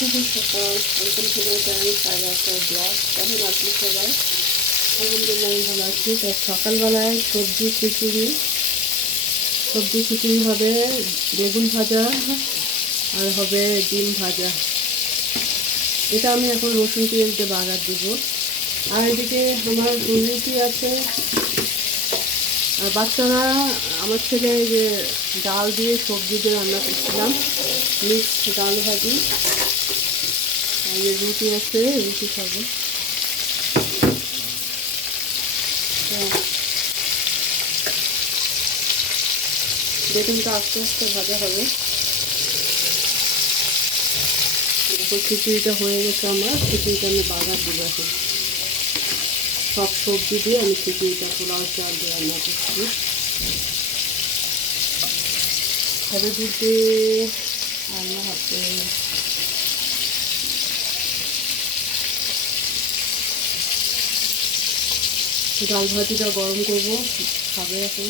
শুভ সকাল to my channel side after blog কেমন আছি সবাই আলহামদুলিল্লাহ, আমি ভালো আছি। তো সকালবেলায় সবজি খিচুড়ি। সবজি খিচুড়ি হবে বেগুন ভাজা আর হবে ডিম ভাজা। এটা আমি এখন রসুন পেঁয়াজ দিয়ে বাগার দিব। আর এদিকে আমার রুটি আছে। আর বাচ্চারা, আমার ছেলে যে ডাল দিয়ে সবজি দিয়ে রান্না করছিলাম, মিক্স ডাল ভাজি, আর যে রুটি আছে, রুটি খাব। হ্যাঁ। বেগুনটা আস্তে আস্তে ভাজা হবে। খিচুড়িটা হয়ে গেছে আমার, খিচুড়িটা আমি বাগার দেবো এখন। সব সবজি দিয়ে আমি খিচুড়িটা পোলাও চাল দিয়ে রান্না করছি। দুধ দিয়ে রান্না হবে। ডাল ভাজিটা গরম করব, খাবে এখন।